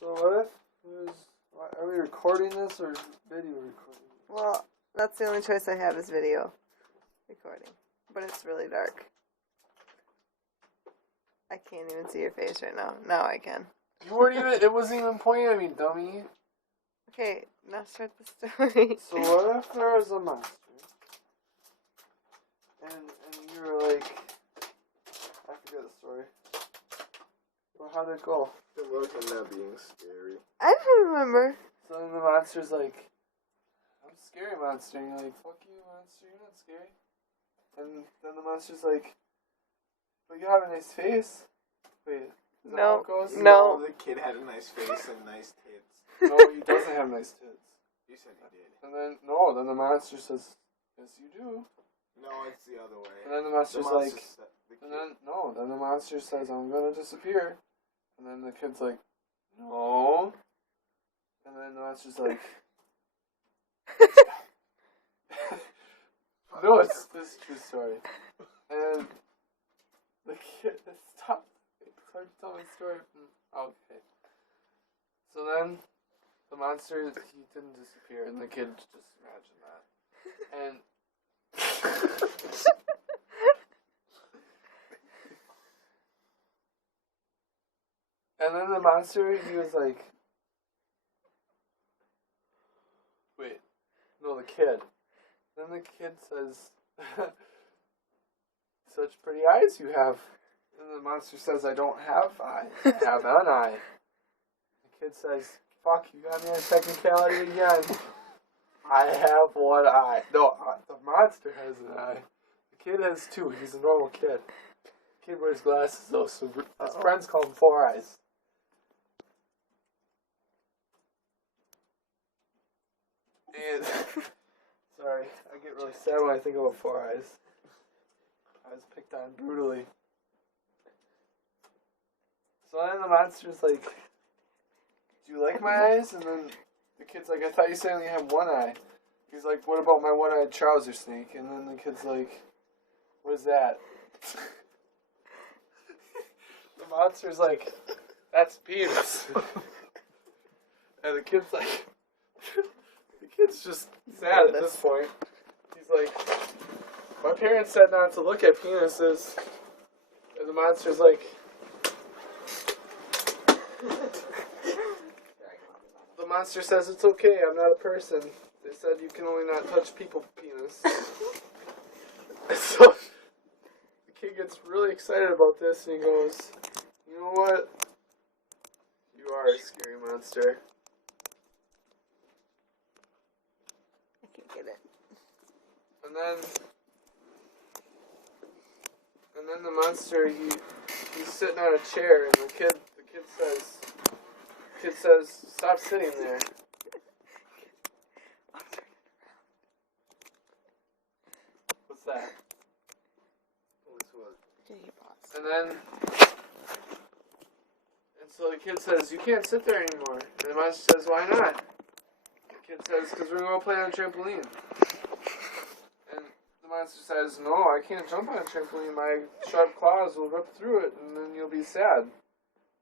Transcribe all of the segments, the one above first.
So what if are we recording this or video recording? Well, that's the only choice I have is video recording. But it's really dark. I can't even see your face right now. Now I can. You weren't even, it wasn't even pointing at me, dummy. Okay, now start the story. So what if there was a monster? And you were like, I forget the story. Well, how'd it go? It wasn't that being scary. I don't remember. So then the monster's like, I'm a scary monster. And you're like, fuck you, monster, you're not scary. And then the monster's like, but you have a nice face. Wait, is that how it goes? No. The kid had a nice face and nice tits. No, he doesn't have nice tits. You said he did. And then, then the monster says, yes, you do. No, it's the other way. And then the monster's like, then then the monster says, I'm gonna disappear. And then the kid's like, no. And then the monster's like, no, it's this true story. And the kid, stop. It's hard to tell my story from, okay. So then, the monster, he didn't disappear, and the kid just imagined that. And and then the monster, he was like, wait, no, the kid. Then the kid says, such pretty eyes you have. And the monster says, I don't have eyes, I have an eye. The kid says, fuck, you got me on technicality again. I have one eye. No, the monster has an eye. The kid has two. He's a normal kid. The kid wears glasses though, so his friends call him Four Eyes. And sorry, I get really sad when I think about Four Eyes. I was picked on brutally. So then the monster's like, do you like my eyes? And then the kid's like, I thought you said I only have one eye. He's like, what about my one-eyed trouser snake? And then the kid's like, what is that? The monster's like, that's penis. And the kid's like, the kid's just sad at this point. He's like, my parents said not to look at penises. And the monster's like, the monster says it's okay, I'm not a person. They said you can only not touch people's penis. So the kid gets really excited about this and he goes, you know what? You are a scary monster. I can't get it. And then the monster, he's sitting on a chair and the kid says, stop sitting there. What's that? And so the kid says, you can't sit there anymore. And the monster says, why not? The kid says, because we're going to play on a trampoline. And the monster says, no, I can't jump on a trampoline. My sharp claws will rip through it and then you'll be sad.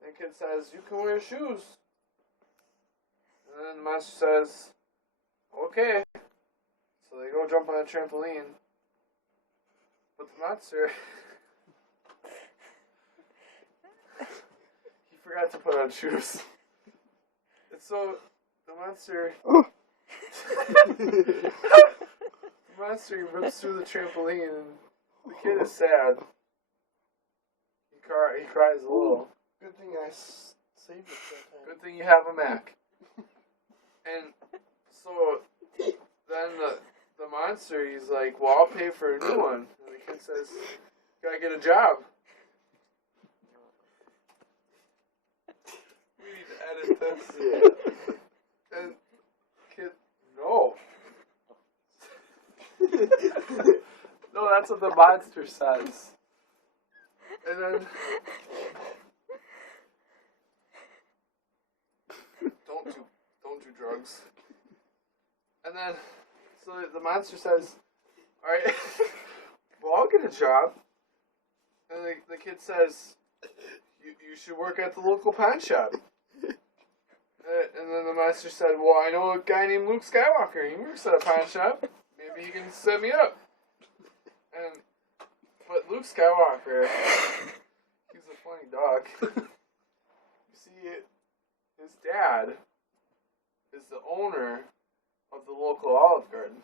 And the kid says, you can wear shoes. And then the monster says, okay. So they go jump on a trampoline. But the monster, he forgot to put on shoes. And so the monster, he rips through the trampoline and the kid is sad. He cries a little. Good thing I saved it that time. Good thing you have a Mac. And so then the monster, he's like, well, I'll pay for a new one. And the kid says, gotta get a job. We need to edit this. Yeah. And kid, no. No, that's what the monster says. And then don't do drugs. And then so the monster says, alright, well, I'll get a job. And the kid says, you should work at the local pawn shop. And then the master said, well, I know a guy named Luke Skywalker. He works at a pawn shop. Maybe he can set me up. But Luke Skywalker, he's a funny dog. You see, his dad is the owner of the local Olive Garden,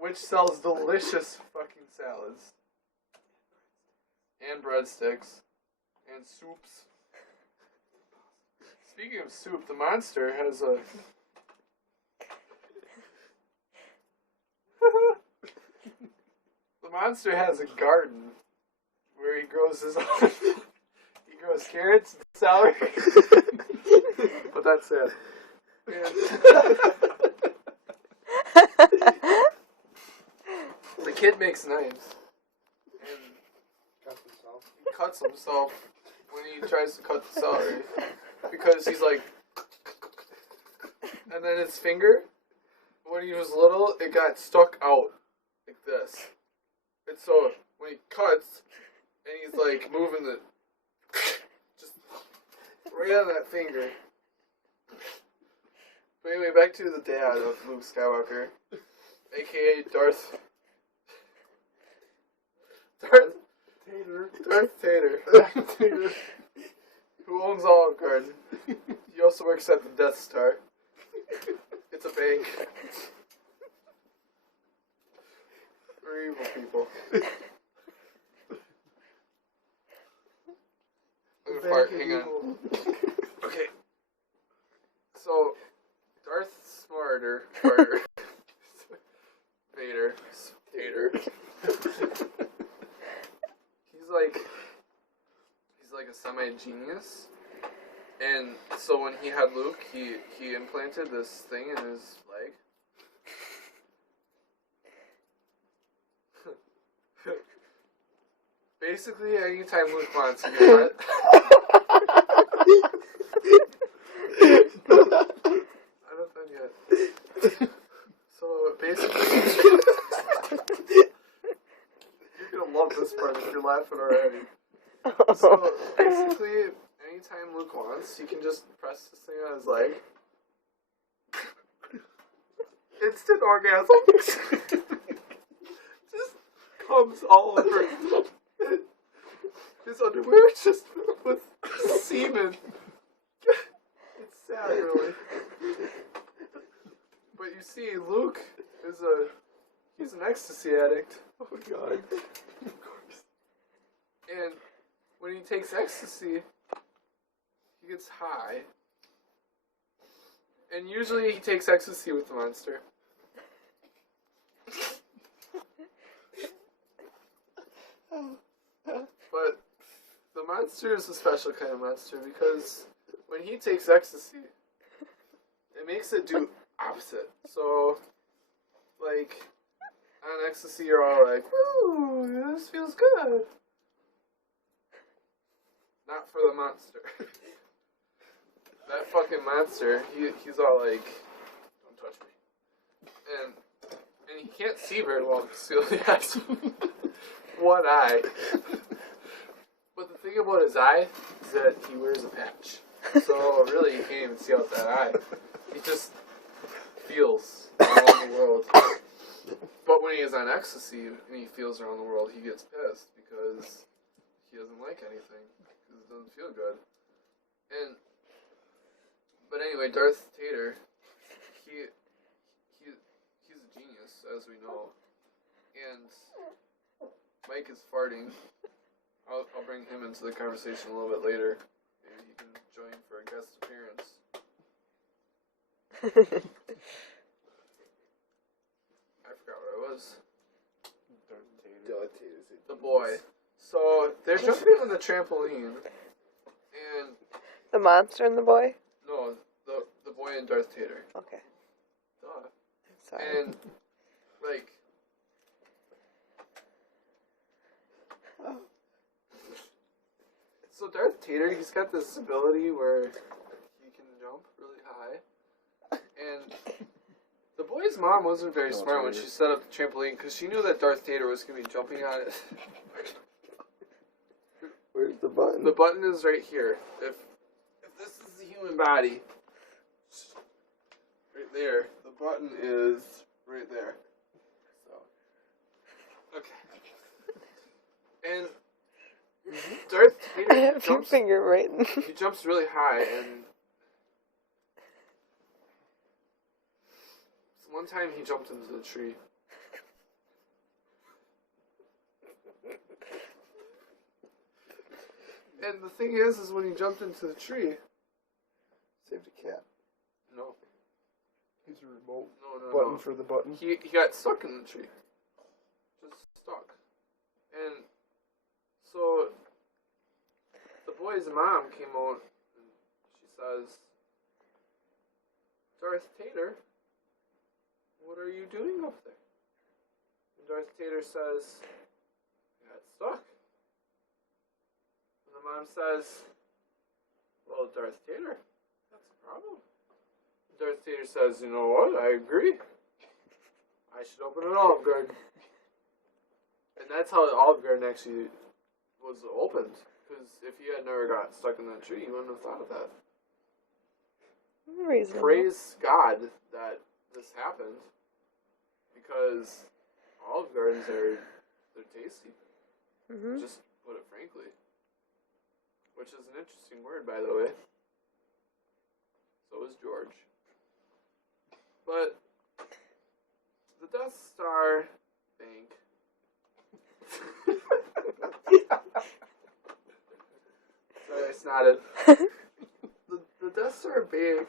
which sells delicious fucking salads and breadsticks and soups. Speaking of soup, the monster has a garden where he grows his own. He grows carrots, celery, but that's it. The kid makes knives and he cuts himself when he tries to cut the celery because he's like, and then his finger, when he was little, it got stuck out like this. And so when he cuts, and he's like moving the, just right on that finger. But anyway, back to the dad of Luke Skywalker, aka Darth Tater, who owns Olive Garden. He also works at the Death Star. It's a bank. For evil people. I'm gonna fart, hang on. Okay. So, Darth Farter, Vader, Tater. He's like a semi-genius. And so when he had Luke, he implanted this thing in his leg. Basically, anytime Luke wants to get wet. I'm not done yet. So basically, you're gonna love this part if you're laughing already. So basically, anytime Luke wants, he can just press this thing on his leg. Instant orgasm. Just comes all over. His underwear is just filled with semen. It's sad, really. But you see, Luke he's an ecstasy addict. Oh god. Of course. And when he takes ecstasy, he gets high. And usually he takes ecstasy with the monster. But the monster is a special kind of monster because when he takes ecstasy, it makes it do opposite. So, like, on ecstasy you're all like, "Woo, this feels good." Not for the monster. That fucking monster, he's all like, "Don't touch me." And he can't see very well because he only has one eye. But the thing about his eye is that he wears a patch. So really you can't even see out that eye. He just feels around the world. But when he is on ecstasy and he feels around the world, he gets pissed because he doesn't like anything. Because it doesn't feel good. But anyway, Darth Tater, he's a genius, as we know. And Mike is farting. I'll bring him into the conversation a little bit later. Maybe he can join for a guest appearance. I forgot where I was. The boy. So they're jumping on the trampoline, and The monster and the boy? no, the boy and Darth Tater. Okay. Duh. Sorry. And like. So Darth Tater, he's got this ability where he can jump really high. And the boy's mom wasn't very smart when she set up the trampoline because she knew that Darth Tater was going to be jumping on it. Where's the button? The button is right here. If this is the human body, right there, the button is right there. So, okay. And Darth I Vader have your jumps. finger right in. He jumps really high, and one time he jumped into the tree. And the thing is when he jumped into the tree, Saved a cat. no, Here's a remote no, button no. for the button. He got stuck in the tree. Just stuck. And so the boy's mom came out and she says, Darth Tater, what are you doing up there? And Darth Tater says, I got stuck. And the mom says, well, Darth Tater, that's a problem. Darth Tater says, you know what, I agree. I should open an Olive Garden. And that's how the Olive Garden actually was opened. Because if you had never got stuck in that tree, you wouldn't have thought of that. Reasonable. Praise God that this happened. Because Olive Gardens they're tasty. Mm-hmm. Just to put it frankly. Which is an interesting word, by the way. So is George. But the Death Star Bank. Sorry, I snotted. The Death Star Bank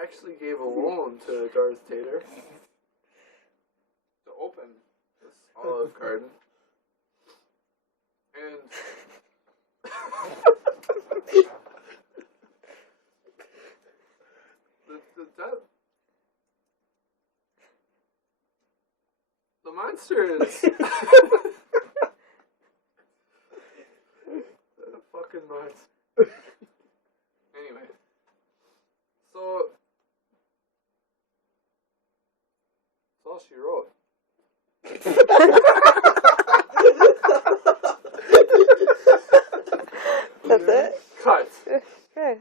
actually gave a loan to Darth Tater to open this Olive Garden. And the monster is fucking nuts. Anyway, so that's all she wrote. That's it? Cut. Okay.